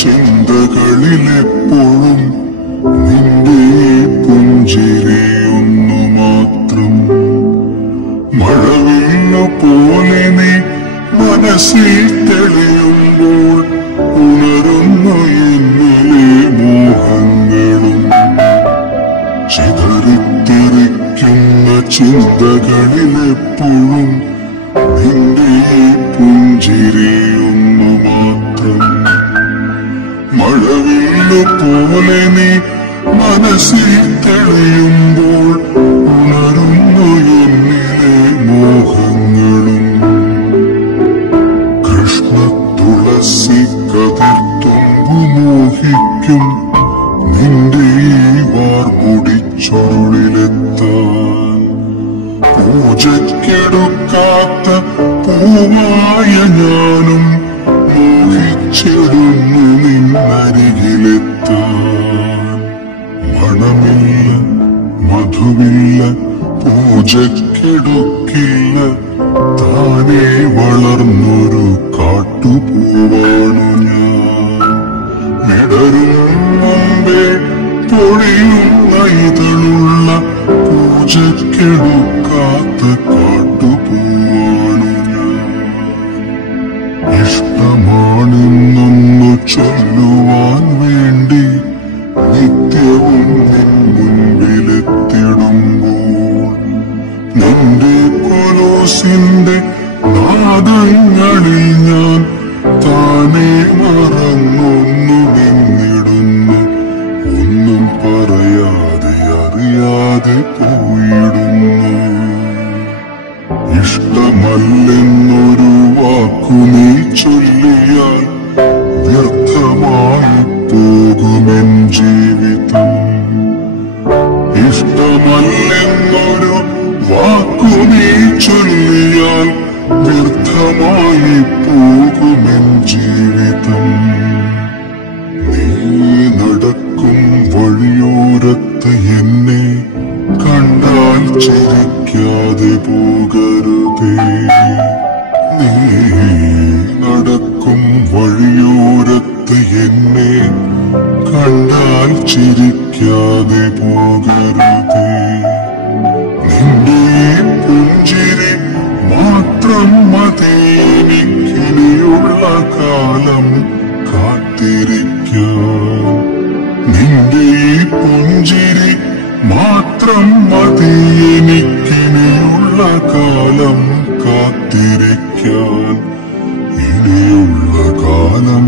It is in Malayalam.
ചിന്തകളിലെപ്പോഴും നിന്റെ പുഞ്ചിരിയൊന്നു മാത്രം. മഴവില്ലു പോലെ നീ മനസ്സിൽ തെളിയുമ്പോൾ ഉണരുന്നു എന്നിലെ മോഹങ്ങളും. ചിതറിത്തെറിക്കുന്ന ചിന്തകളിലെപ്പോഴും നിന്റെ പുഞ്ചിരിയൊന്നു മാത്രം. മഴവില്ലു പോലെ നീ മനസ്സിൽ തെളിയുമ്പോൾ ഉണരുന്നു എന്നിലെ മോഹങ്ങളും. കൃഷ്ണ തുളസി കതിർത്തുമ്പു മോഹിക്കും നിന്റെ വാർമുടിച്ചൊരുളിലെത്താൻ. പൂജയ്ക്കെടുക്കാത്ത പൂവായ ഞാനും മോഹിച്ചിടുന്നു നിന്നരികിലെത്താൻ. മണമില്ല മധുവില്ല പൂജയ്ക്കെടുക്കില്ല, താനേ വളർന്നൊരു കാട്ടുപൂവാണു ഞാൻ. വിടരും മുമ്പേ പൊഴിയുന്ന ഇതളുള്ള പൂജയ്ക്കെടുക്കാത്ത കാട്ടുപൂവാണു ഞാൻ. ഇഷ്ടമാണെന്നൊന്നു ചൊല്ലുവാൻ വേണ്ടി നിത്യവും നിൻ മുൻപിലെത്തിടുമ്പോൾ നിന്റെ കൊലോസിന്റെ നാദങ്ങളിൽ ഞാൻ താനേ മറന്നൊന്നു നിന്നിടുന്നു. ഒന്നും പറയാതെ അറിയാതെ പോയിടുന്നു. ഇഷ്ടമല്ലെന്നൊരു വാക്കു നീ ചൊല്ലിയാൽ വ്യർത്ഥമായി പോകുമെൻ ജീവിതം. ഇഷ്ടമല്ലെന്നൊരു വാക്കു നീ ചൊല്ലിയാൽ വ്യർത്ഥമായി പോകുമെൻ ജീവിതം. നീ നടക്കും വഴിയോരത്ത് എന്നെ കണ്ടാൽ ചിരിക്കാതെ പോകരുതേ. നീ നടക്കും വഴിയോരത്ത് എന്നെ കണ്ടാൽ ചിരിക്കാതെ പോകരുതേ. നിന്റെ പുഞ്ചിരി മാത്രം മതി എനിക്കിനിയുള്ള കാലം കാത്തിരിക്കാൻ. നിന്റെ പുഞ്ചിരി മാത്രം മതി എനിക്കിനിയുള്ള കാലം കാത്തിരിക്കാൻ. ഇനിയുള്ള കാലം